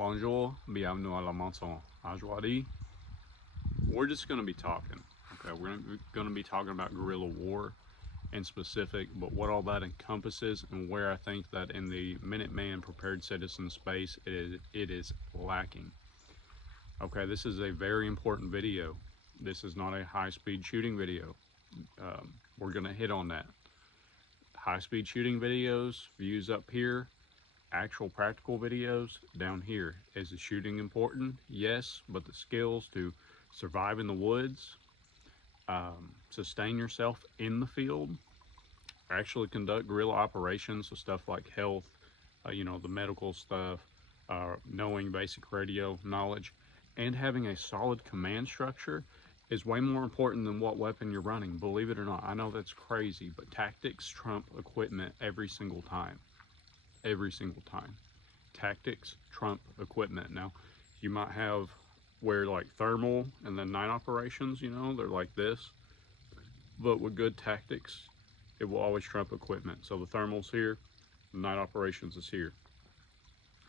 Bonjour, bienvenue à la maison. Aujourd'hui, we're just going to be talking. Okay, we're going to be talking about guerrilla war in specific, but what all that encompasses and where I think that in the Minuteman prepared citizen space it is lacking. Okay, this is a very important video. This is not a high-speed shooting video. We're going to hit on that. High-speed shooting videos, views up here, actual practical videos down here. Is the shooting important? Yes, but the skills to survive in the woods, sustain yourself in the field, actually conduct guerrilla operations, so stuff like health, the medical stuff, knowing basic radio knowledge, and having a solid command structure is way more important than what weapon you're running. Believe it or not, I know that's crazy, but tactics trump equipment every single time. Every single time. Tactics trump equipment. Now, you might have where like thermal and then night operations, they're like this, but with good tactics, it will always trump equipment. So the thermal's here, the night operations is here.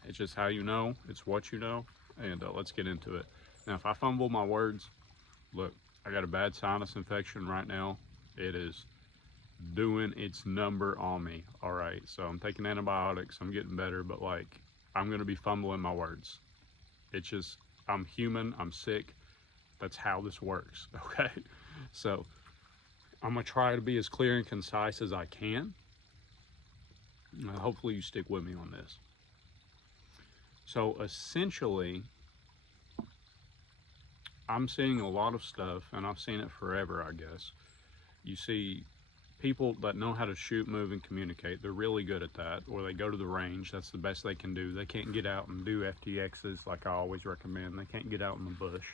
It's just how you know, it's what you know, and let's get into it. Now, if I fumble my words, look, I got a bad sinus infection right now. It is doing its number on me. All right, so I'm taking antibiotics, I'm getting better, but like, I'm gonna be fumbling my words. It's just, I'm human, I'm sick. That's how this works, okay? So I'm gonna try to be as clear and concise as I can. Hopefully you stick with me on this. So essentially, I'm seeing a lot of stuff, and I've seen it forever, I guess. You see people that know how to shoot, move, and communicate. They're really good at that, or they go to the range. That's the best they can do. They can't get out and do FTXs like I always recommend. They can't get out in the bush.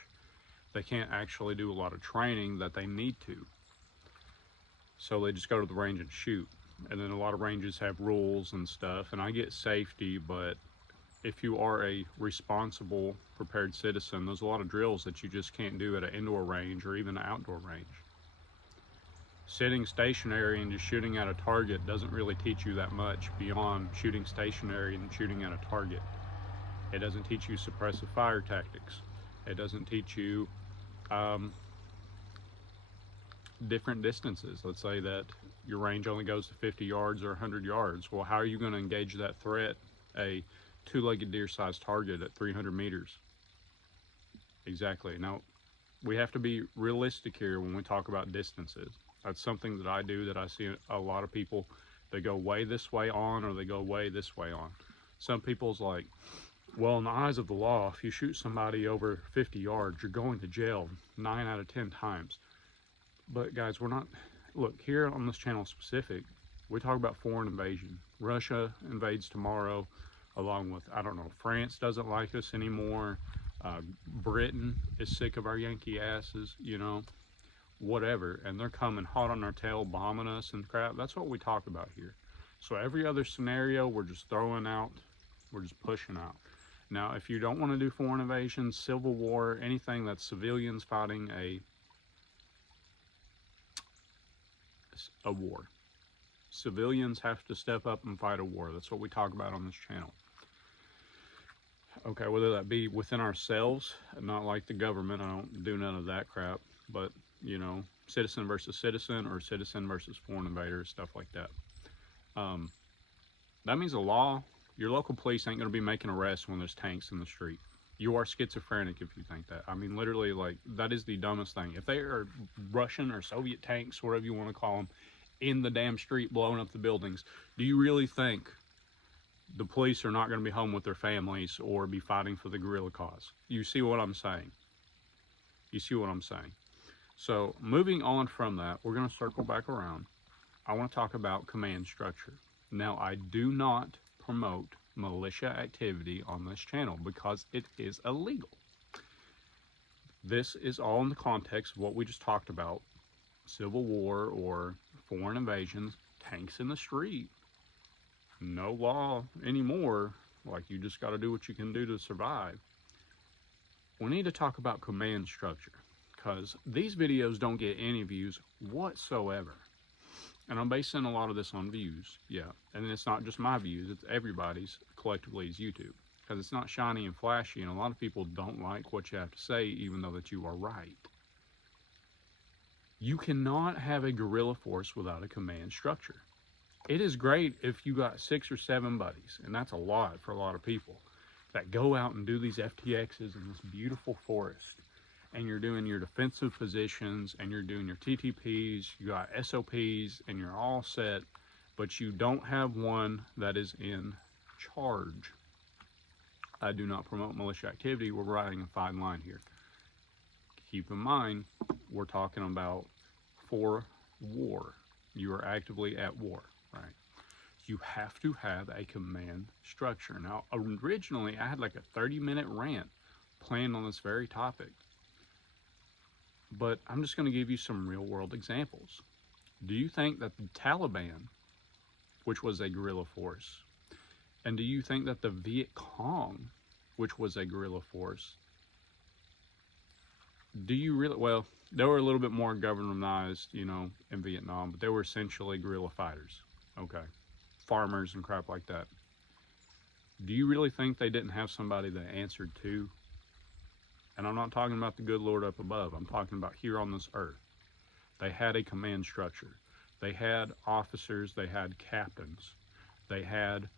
They can't actually do a lot of training that they need to. So they just go to the range and shoot. And then a lot of ranges have rules and stuff, and I get safety, but if you are a responsible, prepared citizen, there's a lot of drills that you just can't do at an indoor range or even an outdoor range. Sitting stationary and just shooting at a target doesn't really teach you that much beyond shooting stationary and shooting at a target. It doesn't teach you suppressive fire tactics. It doesn't teach you different distances. Let's say that your range only goes to 50 yards or 100 yards. Well, how are you going to engage that threat, a two-legged deer-sized target at 300 meters? Exactly. Now, we have to be realistic here when we talk about distances. That's something that I do, that I see a lot of people, they go way this way on, or they go way this way on. Some people's like, well, in the eyes of the law, if you shoot somebody over 50 yards, you're going to jail 9 out of 10 times. But guys, we're not, look, here on this channel specific, we talk about foreign invasion. Russia invades tomorrow, along with, I don't know, France doesn't like us anymore. Britain is sick of our Yankee asses, whatever, and they're coming hot on our tail, bombing us and crap. That's what we talk about here. So every other scenario, we're just throwing out, we're just pushing out. Now, if you don't want to do foreign invasion, civil war, anything that's civilians fighting a war, civilians have to step up and fight a war. That's what we talk about on this channel. Okay, whether that be within ourselves, not like the government, I don't do none of that crap, but citizen versus citizen, or citizen versus foreign invaders, stuff like that. That means the law, your local police ain't going to be making arrests when there's tanks in the street. You are schizophrenic if you think that. I mean, literally, like, that is the dumbest thing. If they are Russian or Soviet tanks, whatever you want to call them, in the damn street blowing up the buildings, do you really think the police are not going to be home with their families or be fighting for the guerrilla cause? You see what I'm saying? You see what I'm saying? So moving on from that, we're going to circle back around. I want to talk about command structure. Now, I do not promote militia activity on this channel because it is illegal. This is all in the context of what we just talked about. Civil war or foreign invasions, tanks in the street, no law anymore. Like, you just got to do what you can do to survive. We need to talk about command structure, because these videos don't get any views whatsoever. And I'm basing a lot of this on views, yeah. And it's not just my views, it's everybody's, collectively, is YouTube. because it's not shiny and flashy, and a lot of people don't like what you have to say, even though that you are right. You cannot have a guerrilla force without a command structure. It is great if you got 6 or 7 buddies, and that's a lot for a lot of people, that go out and do these FTXs in this beautiful forest, and you're doing your defensive positions, and you're doing your TTPs, you got SOPs, and you're all set, but you don't have one that is in charge. I do not promote militia activity. We're riding a fine line here. Keep in mind, we're talking about for war. You are actively at war, right? You have to have a command structure. Now, originally, I had like a 30-minute rant planned on this very topic, but I'm just going to give you some real-world examples. Do you think that the Taliban, which was a guerrilla force, and do you think that the Viet Cong, which was a guerrilla force, do you really, well, they were a little bit more governmentized, you know, in Vietnam, but they were essentially guerrilla fighters, okay? Farmers and crap like that. Do you really think they didn't have somebody they answered to? And I'm not talking about the good Lord up above. I'm talking about here on this earth. They had a command structure. They had officers. They had captains. They had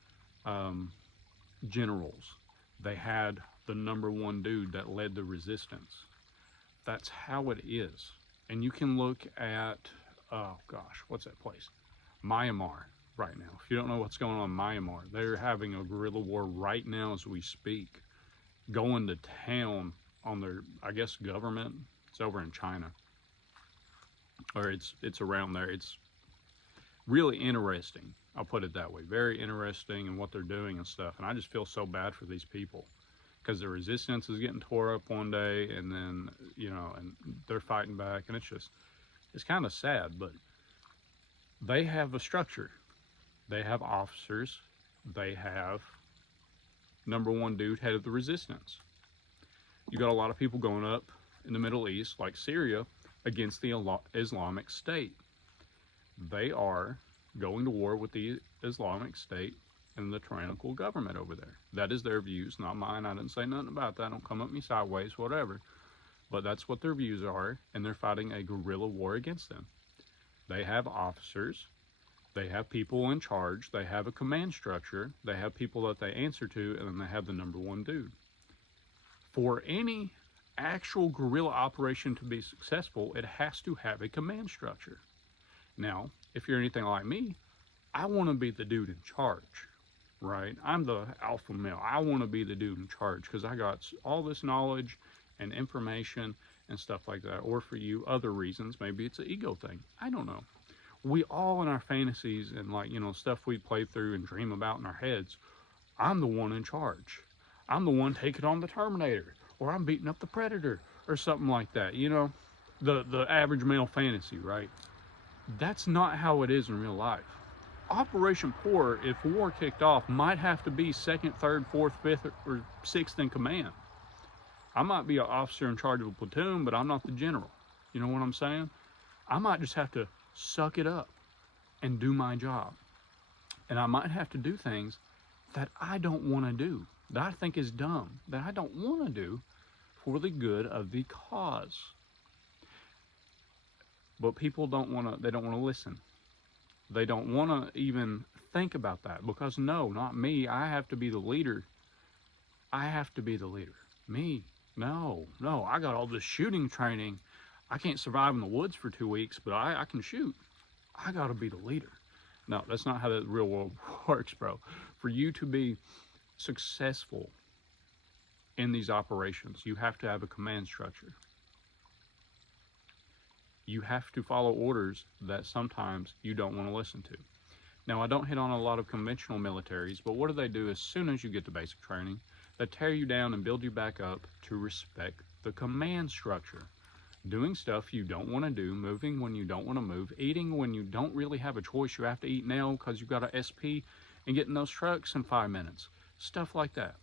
generals. They had the #1 dude that led the resistance. That's how it is. And you can look at, oh gosh, what's that place? Myanmar right now. If you don't know what's going on in Myanmar, they're having a guerrilla war right now as we speak, going to town on their, I guess, government. It's over in China, or it's around there. It's really interesting. I'll put it that way. Very interesting in what they're doing and stuff. And I just feel so bad for these people, because the resistance is getting tore up one day, and then, you know, and they're fighting back, and it's kind of sad. But they have a structure. They have officers. They have #1 dude, head of the resistance. You got a lot of people going up in the Middle East, like Syria, against the Islamic State. They are going to war with the Islamic State and the tyrannical government over there. That is their views, not mine. I didn't say nothing about that. Don't come at me sideways, whatever. But that's what their views are, and they're fighting a guerrilla war against them. They have officers. They have people in charge. They have a command structure. They have people that they answer to, and then they have the #1 dude. For any actual guerrilla operation to be successful, it has to have a command structure. Now, if you're anything like me, I want to be the dude in charge, right? I'm the alpha male. I want to be the dude in charge because I got all this knowledge and information and stuff like that. Or for you, other reasons. Maybe it's an ego thing. I don't know. We all in our fantasies and, like, you know, stuff we play through and dream about in our heads, I'm the one in charge. I'm the one taking on the Terminator, or I'm beating up the Predator, or something like that. You know, the average male fantasy, right? That's not how it is in real life. Operation Poor, if war kicked off, might have to be 2nd, 3rd, 4th, 5th, or 6th in command. I might be an officer in charge of a platoon, but I'm not the general. You know what I'm saying? I might just have to suck it up and do my job. And I might have to do things that I don't want to do, that I think is dumb, that I don't want to do for the good of the cause. But people don't want to, they don't want to listen. They don't want to even think about that, because no, not me. I have to be the leader. I have to be the leader. Me? No, I got all this shooting training. I can't survive in the woods for 2 weeks, but I can shoot. I got to be the leader. No, that's not how the real world works, bro. For you to be successful in these operations, you have to have a command structure. You have to follow orders that sometimes you don't want to listen to. Now, I don't hit on a lot of conventional militaries, but what do? As soon as you get to basic training, they tear you down and build you back up to respect the command structure. Doing stuff you don't want to do, moving when you don't want to move, eating when you don't really have a choice. You have to eat now because you've got an SP and get in those trucks in 5 minutes. Stuff like that.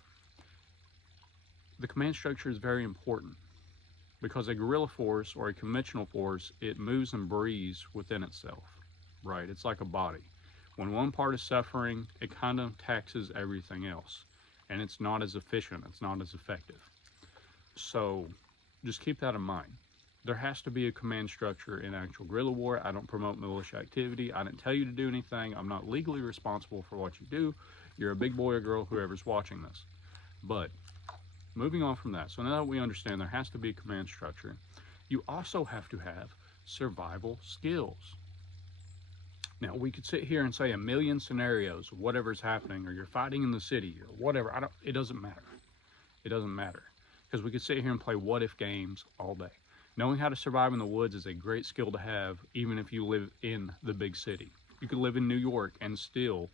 The command structure is very important, because a guerrilla force or a conventional force, it moves and breathes within itself, right? It's like a body. When one part is suffering, it kind of taxes everything else. and it's not as efficient, it's not as effective. So just keep that in mind. There has to be a command structure in actual guerrilla war. I don't promote militia activity. I didn't tell you to do anything. I'm not legally responsible for what you do. You're a big boy or girl, whoever's watching this. But moving on from that, so now that we understand there has to be a command structure, you also have to have survival skills. Now, we could sit here and say a million scenarios of whatever's happening, or you're fighting in the city, or whatever. It doesn't matter. It doesn't matter. Because we could sit here and play what-if games all day. Knowing how to survive in the woods is a great skill to have, even if you live in the big city. You could live in New York and still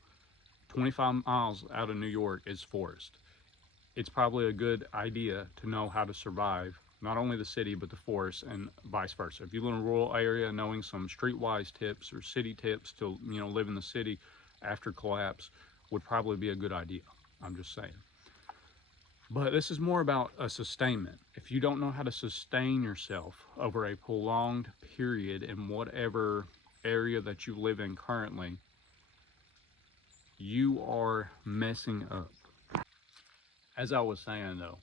25 miles out of New York is forest. It's probably a good idea to know how to survive not only the city but the forest, and vice versa. If you live in a rural area, knowing some streetwise tips or city tips to live in the city after collapse would probably be a good idea. I'm just saying. But this is more about a sustainment. If you don't know how to sustain yourself over a prolonged period in whatever area that you live in currently, you are messing up. As I was saying though,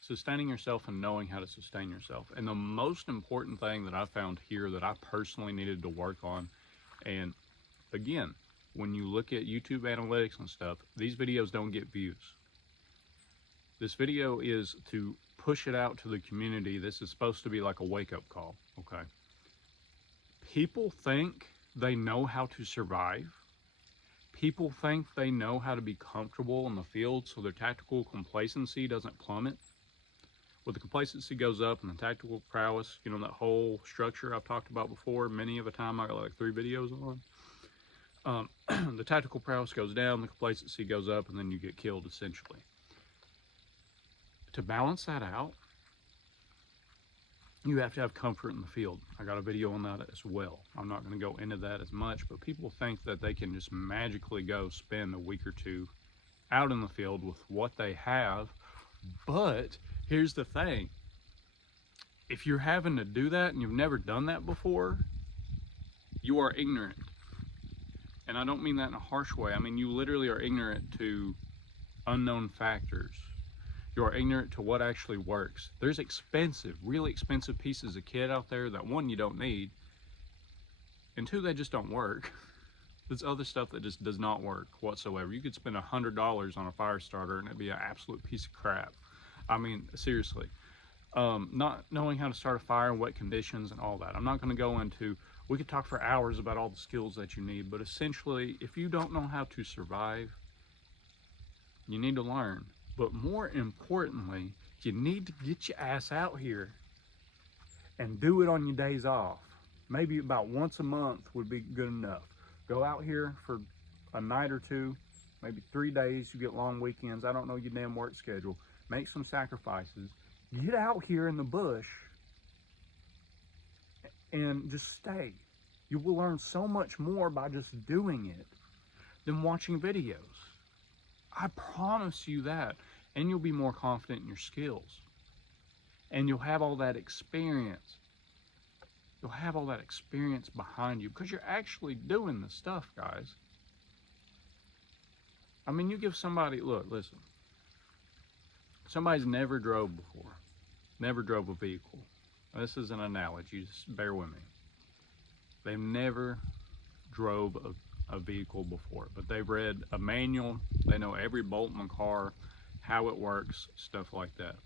sustaining yourself and knowing how to sustain yourself. And the most important thing that I found here that I personally needed to work on, and again, when you look at YouTube analytics and stuff, these videos don't get views. This video is to push it out to the community. This is supposed to be like a wake-up call, okay? People think they know how to survive. People think they know how to be comfortable in the field so their tactical complacency doesn't plummet. Well, the complacency goes up and the tactical prowess, that whole structure I've talked about before, many of a time, I got like 3 videos on. The tactical prowess goes down, the complacency goes up, and then you get killed essentially. To balance that out, you have to have comfort in the field. I got a video on that as well. I'm not going to go into that as much, but people think that they can just magically go spend a week or two out in the field with what they have. But here's the thing. If you're having to do that and you've never done that before, you are ignorant. And I don't mean that in a harsh way. I mean, you literally are ignorant to unknown factors. You are ignorant to what actually works. There's expensive, really expensive pieces of kit out there that, one, you don't need, and two, they just don't work. There's other stuff that just does not work whatsoever. You could spend $100 on a fire starter and it'd be an absolute piece of crap. I mean, seriously. Not knowing how to start a fire in wet conditions and all that. I'm not going to go into, we could talk for hours about all the skills that you need, but essentially, if you don't know how to survive, you need to learn. But more importantly, you need to get your ass out here and do it on your days off. Maybe about once a month would be good enough. Go out here for a night or two, maybe 3 days. You get long weekends. I don't know your damn work schedule. Make some sacrifices. Get out here in the bush and just stay. You will learn so much more by just doing it than watching videos. I promise you that. And you'll be more confident in your skills. And you'll have all that experience. You'll have all that experience behind you because you're actually doing the stuff, guys. I mean, you give somebody, look, listen. Somebody's never drove before. Never drove a vehicle. This is an analogy, just bear with me. They've never drove a vehicle before, but they've read a manual. They know every bolt in the car, how it works, stuff like that.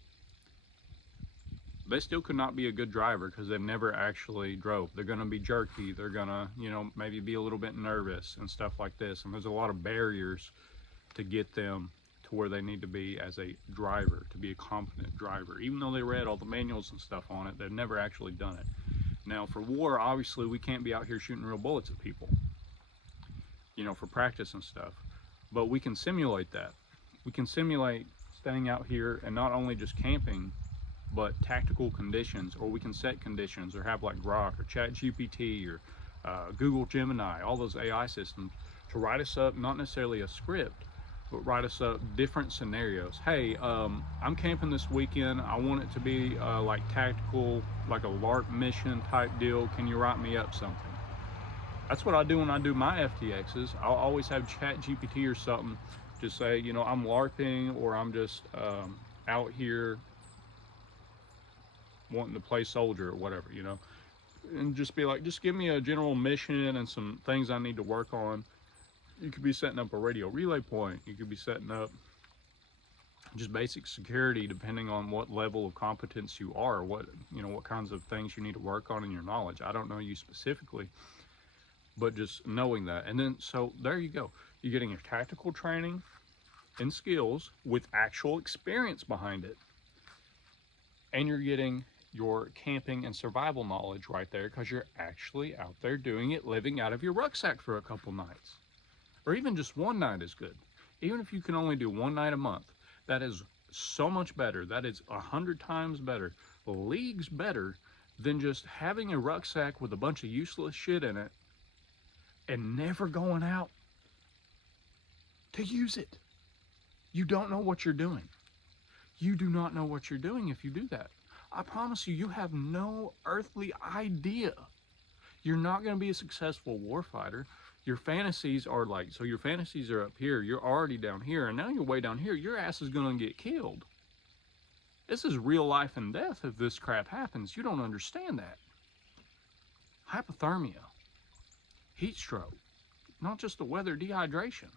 They still could not be a good driver because they've never actually drove. They're going to be jerky. They're going to, maybe be a little bit nervous and stuff like this. And there's a lot of barriers to get them to where they need to be as a driver, to be a competent driver. Even though they read all the manuals and stuff on it, they've never actually done it. Now, for war, obviously, we can't be out here shooting real bullets at people, for practice and stuff. But we can simulate that. We can simulate staying out here and not only just camping, but tactical conditions, or we can set conditions, or have like Grok or ChatGPT or Google Gemini, all those AI systems, to write us up, not necessarily a script, but write us up different scenarios. Hey, I'm camping this weekend. I want it to be like tactical, like a LARP mission type deal. Can you write me up something? That's what I do when I do my FTXs. I'll always have ChatGPT or something Just say, you know, I'm LARPing, or I'm just out here wanting to play soldier or whatever, you know. And just be like, just give me a general mission and some things I need to work on. You could be setting up a radio relay point. You could be setting up just basic security, depending on what level of competence you are, what, you know, what kinds of things you need to work on in your knowledge. I don't know you specifically, but just knowing that. And then, so there you go. You're getting your tactical training and skills with actual experience behind it. And you're getting your camping and survival knowledge right there, because you're actually out there doing it, living out of your rucksack for a couple nights. Or even just one night is good. Even if you can only do one night a month, that is so much better. That is 100 times better, leagues better, than just having a rucksack with a bunch of useless shit in it and never going out to use it. You don't know what you're doing. You do not know what you're doing if you do that. I promise you, you have no earthly idea. You're not going to be a successful warfighter. Your fantasies are like, so your fantasies are up here, you're already down here, and now you're way down here, your ass is going to get killed. This is real life and death if this crap happens. You don't understand that. Hypothermia, heat stroke, not just the weather, dehydration.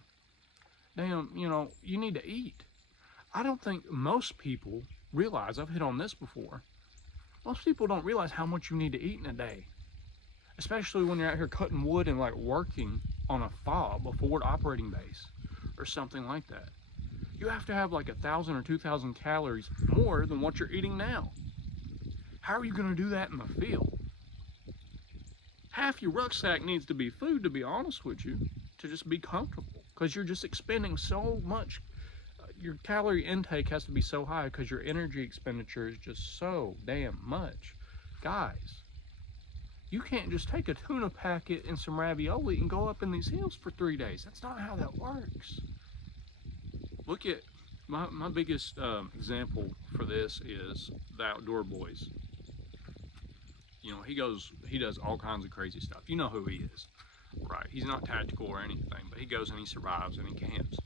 Damn, you know, you need to eat. I don't think most people realize, I've hit on this before, most people don't realize how much you need to eat in a day. Especially when you're out here cutting wood and like working on a FOB, a forward operating base, or something like that. You have to have like 1,000 or 2,000 calories more than what you're eating now. How are you going to do that in the field? Half your rucksack needs to be food, to be honest with you, to just be comfortable, because you're just expending so much. Your calorie intake has to be so high because your energy expenditure is just so damn much. Guys, you can't just take a tuna packet and some ravioli and go up in these hills for 3 days. That's not how that works. Look at my biggest example for this is the Outdoor Boys. You know, he does all kinds of crazy stuff. You know who he is, right? He's not tactical or anything, but he goes and he survives and he camps.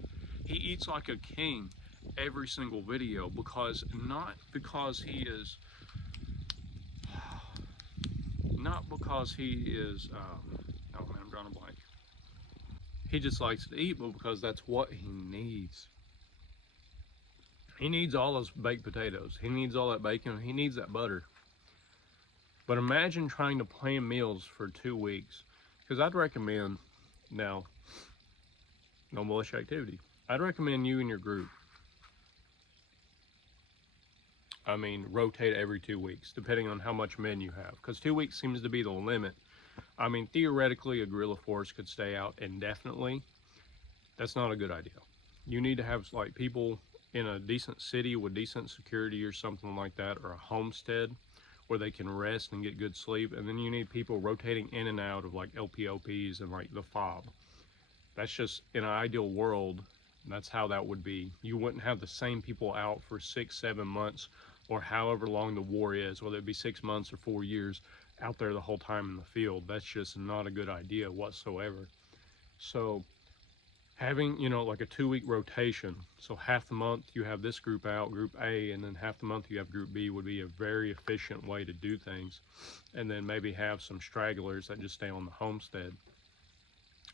He eats like a king every single video, because not because he is oh man, I'm drawing a blank. He just likes to eat, but because that's what he needs. He needs all those baked potatoes. He needs all that bacon. He needs that butter. But imagine trying to plan meals for 2 weeks. Because I'd recommend, now, no militia activity, I'd recommend you and your group, rotate every 2 weeks, depending on how much men you have. Because 2 weeks seems to be the limit. Theoretically, a guerrilla force could stay out indefinitely. That's not a good idea. You need to have like people in a decent city with decent security or something like that, or a homestead where they can rest and get good sleep. And then you need people rotating in and out of like LPOPs and like the FOB. That's just, in an ideal world, that's how that would be. You wouldn't have the same people out for 6-7 months, or however long the war is, whether it be 6 months or 4 years, out there the whole time in the field. That's just not a good idea whatsoever. So having, you know, like a 2-week rotation, so half the month you have this group out, group A, and then half the month you have group B, would be a very efficient way to do things. And then maybe have some stragglers that just stay on the homestead.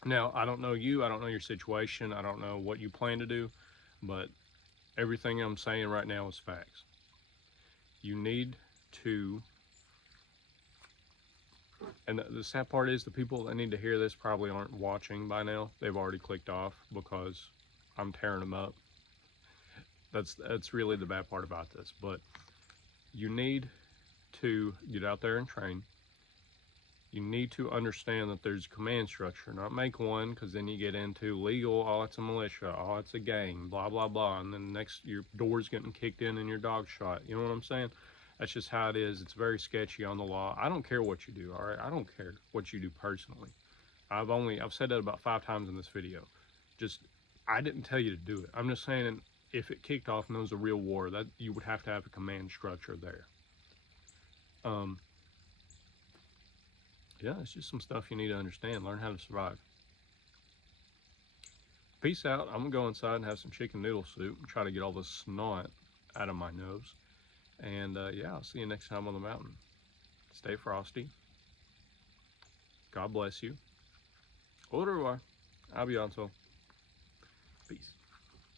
Now, I don't know you, I don't know your situation, I don't know what you plan to do, but everything I'm saying right now is facts. You need to, and the sad part is the people that need to hear this probably aren't watching by now. They've already clicked off because I'm tearing them up. That's really the bad part about this. But you need to get out there and train. You need to understand that there's a command structure, not make one, because then you get into legal, oh, it's a militia, oh, it's a gang, blah, blah, blah. And then next, your door's getting kicked in and your dog's shot. You know what I'm saying? That's just how it is. It's very sketchy on the law. I don't care what you do, all right? I don't care what you do personally. I've said that about 5 times in this video. Just, I didn't tell you to do it. I'm just saying, if it kicked off and it was a real war, that you would have to have a command structure there. Yeah, it's just some stuff you need to understand. Learn how to survive. Peace out. I'm gonna go inside and have some chicken noodle soup and try to get all this snot out of my nose. And yeah, I'll see you next time on the mountain. Stay frosty. God bless you. Au revoir. A bientôt. Peace.